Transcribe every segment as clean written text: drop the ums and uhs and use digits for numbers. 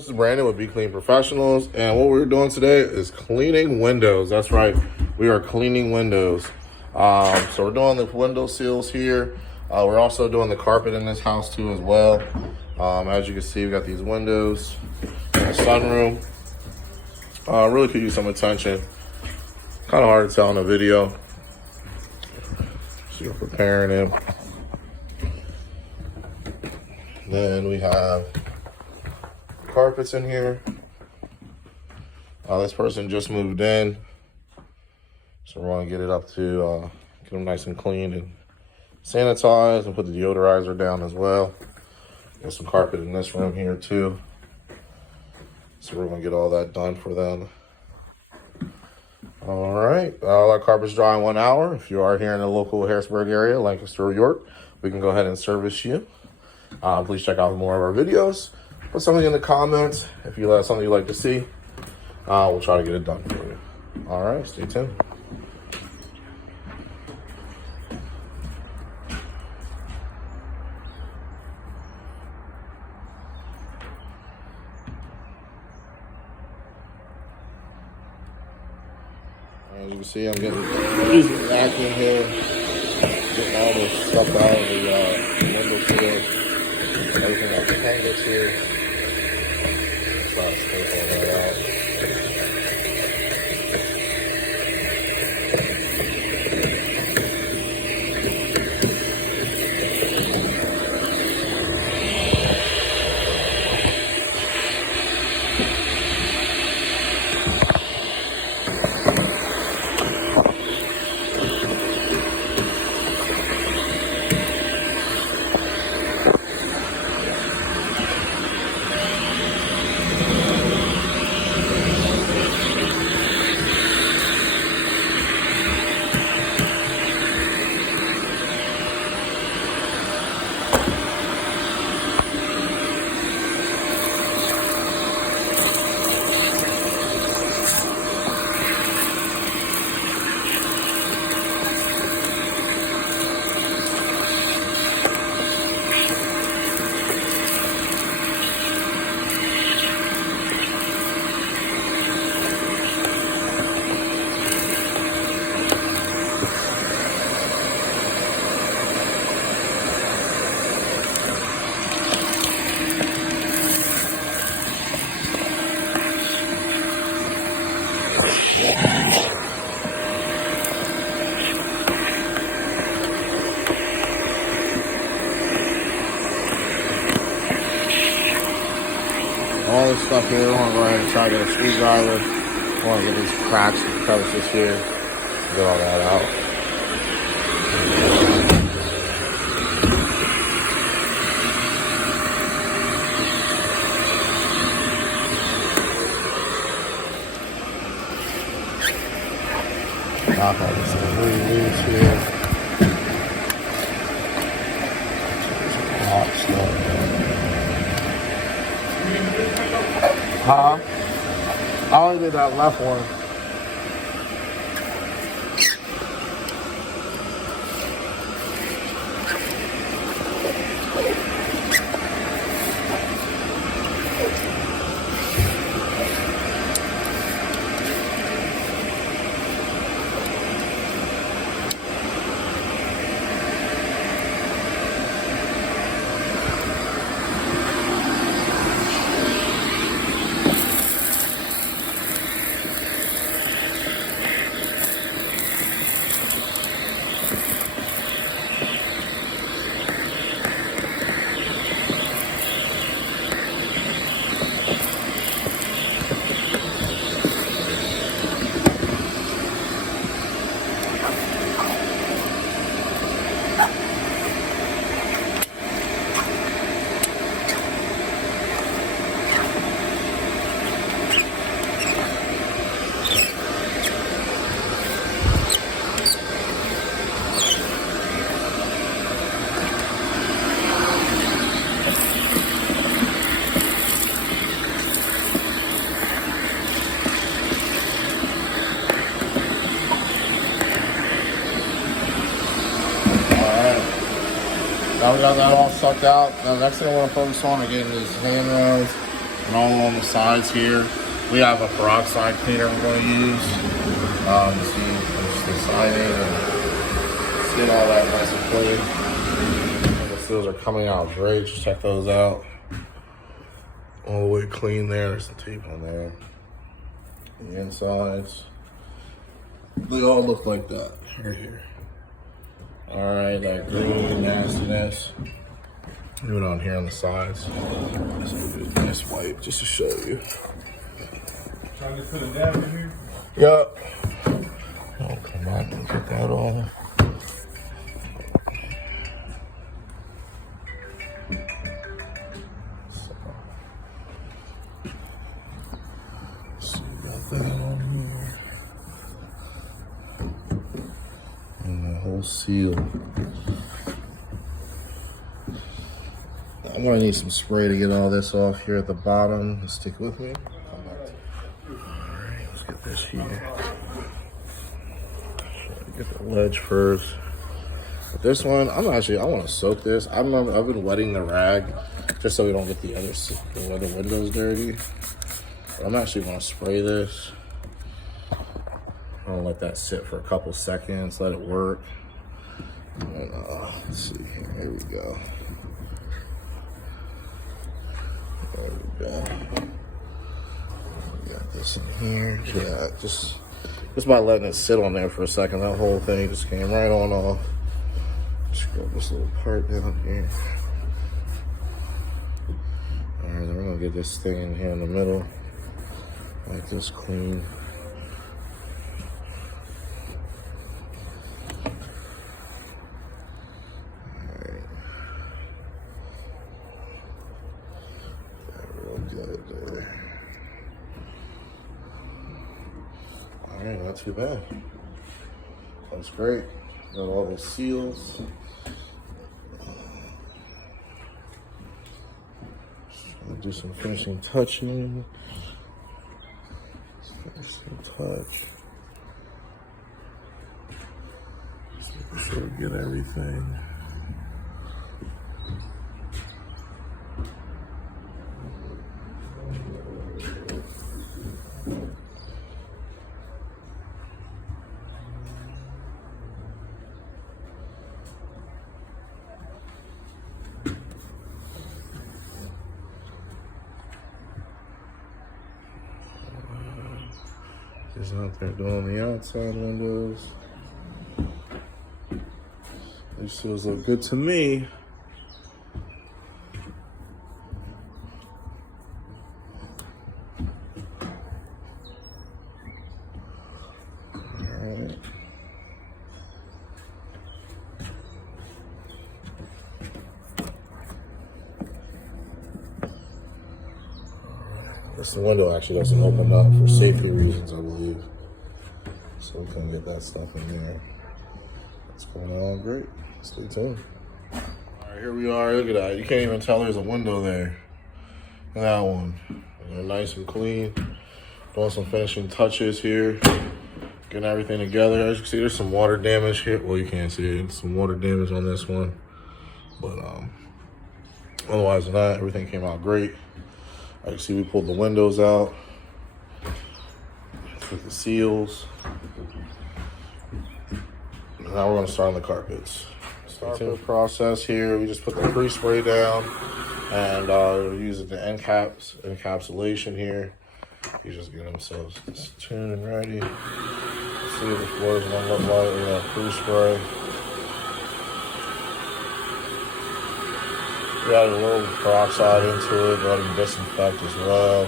this is Brandon with Be Clean Professionals, and what we're doing today is cleaning windows. That's right, we are cleaning windows. So we're doing the window seals here. We're also doing the carpet in this house too as well. As you can see, we got these windows, the sunroom. Really could use some attention. Kind of hard to tell in a video. So you're preparing it. Then we have carpets in here. This person just moved in, so we're going to get it up to get them nice and clean and sanitized, and put the deodorizer down as well. Got some carpet in this room here too, so we're going to get all that done for them. All right, all our carpet's dry in 1 hour. If you are here in the local Harrisburg area, Lancaster, New York, we can go ahead and service you. Please check out more of our videos. Put something in the comments if you have something you'd like to see. We'll try to get it done for you. All right, stay tuned. As you can see, I'm using the vacuum here, getting all this stuff out of the window sill. Everything like the hangers here. Try to scrape all that out. All this stuff here, we're going to go ahead and try to get a screwdriver. I want to get these cracks and crevices here. Get all that out. Knock out some leaves here. Hot stuff. Huh? I only did that left one. Now we got that all sucked out. Now the next thing I want to focus on again is handrails And all along the sides here, we have a peroxide cleaner we're going to use. See the siding and get all that nice and clean. And the seals are coming out great. Just check those out. All the way clean there. There's some tape on there. The insides, they all look like that. Here. All right, that green nastiness. Even on here on the sides. Let's do a nice wipe just to show you. Trying to put a dab in here? Yep. Oh, come on, get that all. So got that on here. And the whole seal. I'm gonna need some spray to get all this off here at the bottom. Stick with me. Alright, let's get this here. Get the ledge first. But this one, I want to soak this. I've been wetting the rag just so we don't get the other windows dirty. But I'm actually gonna spray this. I'm gonna let that sit for a couple seconds, let it work. And, let's see here. There we go. There we go. We got this in here. Yeah, just by letting it sit on there for a second, that whole thing just came right on off. Just grab this little part down here. Alright, then we're gonna get this thing in here in the middle. Like this clean. Alright, not too bad. That's great. Got all the seals. Do some finishing touching. Finishing touch. So we get everything. Just out there doing the outside windows. These seals look good to me. Alright. This window actually doesn't open up for safety reasons, I believe. So we can get that stuff in there. It's going on great. Stay tuned. All right, here we are. Look at that. You can't even tell there's a window there. Look at that one. They're nice and clean. Doing some finishing touches here. Getting everything together. As you can see, there's some water damage here. Well, you can't see it. Some water damage on this one. But otherwise than that, everything came out great. As you see, we pulled the windows out. Took the seals. Now we're going to start on the carpets. Start the process here. We just put the pre-spray down and we're using the encapsulation here. You just get themselves tuned and ready. See what the floor is going to look like. We got pre-spray. We added a little peroxide into it, let them disinfect as well.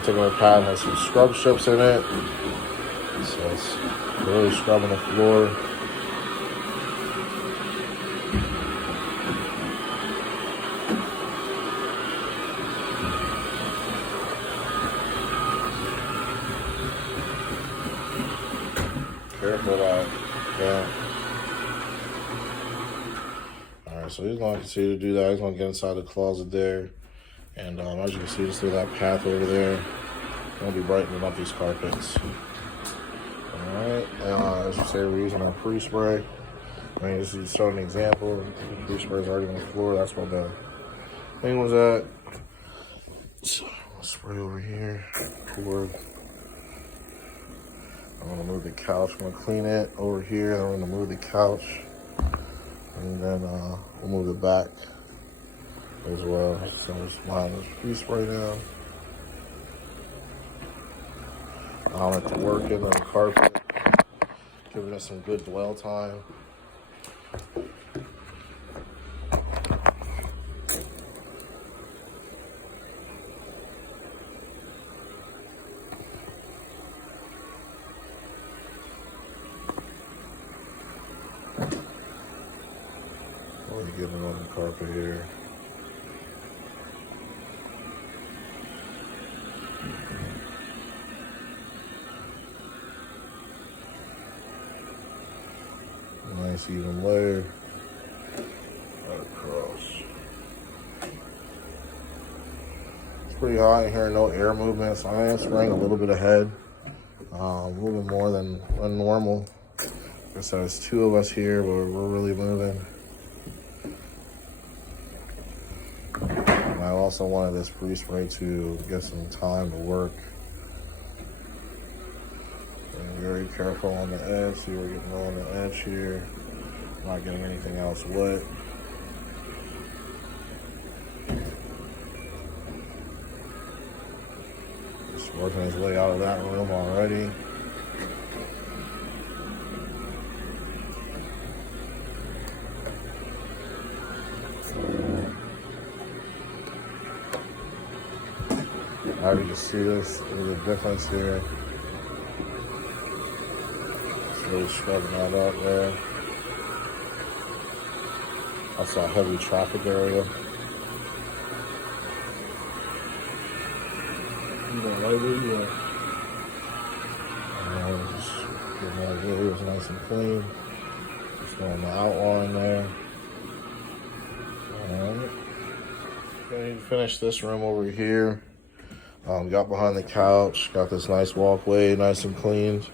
Particular pad has some scrub strips in it, so it's really scrubbing the floor. Careful that, yeah. All right, so he's going to continue to do that. He's going to get inside the closet there. And as you can see, just through that path over there, we'll be brightening up these carpets. All right, as you say, we're using our pre-spray. I mean, this is just an example. The spray's already on the floor. That's what the thing was at. So I'll spray over here. Forward. I'm gonna move the couch. I'm gonna clean it over here. I'm gonna move the couch, and then we'll move it back as well. So I'm just line this pre-spray down. I'll let the work in on the carpet, giving it some good dwell time. Really getting it on the carpet here. Nice even layer right across. It's pretty hot in here, no air movement, so I am spraying a little bit ahead, moving more than normal. Like I said, there's two of us here, but we're really moving. And I also wanted this pre-spray to get some time to work. Very careful on the edge. See, we're getting on the edge here. Not getting anything else wet. Just working his way out of that room already. Now you can see this. There's a difference here. Really scrubbing that up there. That's a heavy traffic area. Just getting that areas nice and clean. Just throwing the outline there. Alright. Okay, finished this room over here. Got behind the couch, got this nice walkway, nice and clean.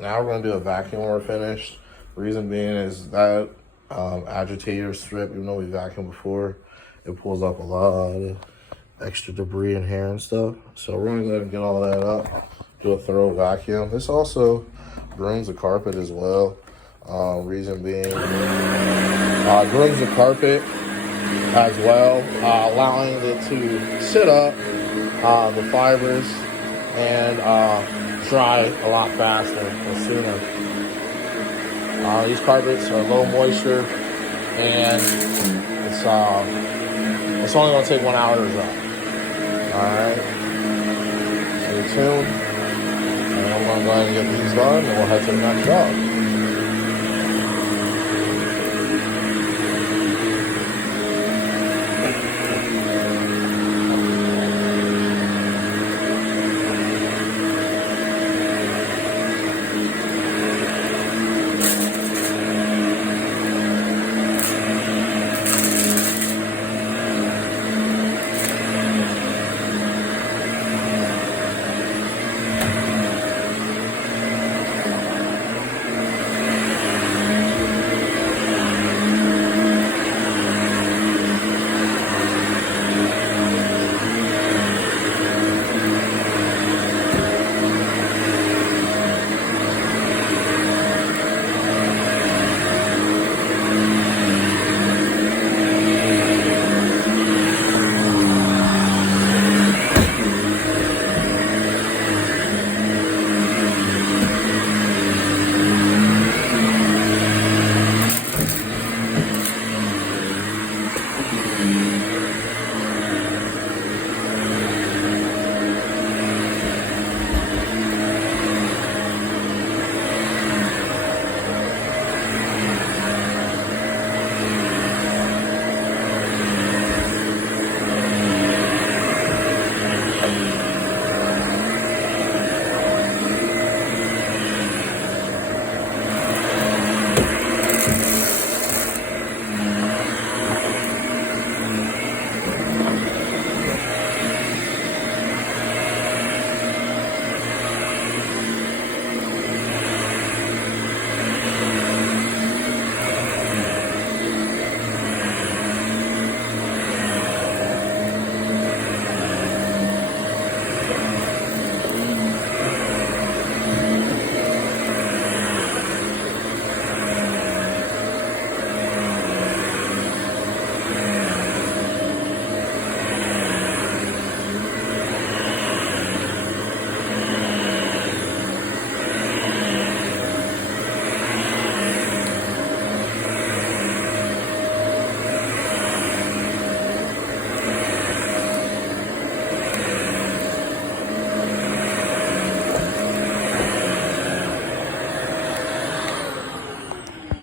Now we're gonna do a vacuum when we're finished. Reason being is that agitator strip, even though we vacuumed before, it pulls up a lot of extra debris in here and stuff. So we're gonna go ahead and get all that up, do a thorough vacuum. This also grooms the carpet as well. Reason being, grooms the carpet as well, allowing it to sit up, the fibers, and dry a lot faster and sooner. These carpets are low moisture, and it's only going to take 1 hour to dry. Alright, stay tuned, and I'm going to go ahead and get these done, and we'll head to the next job.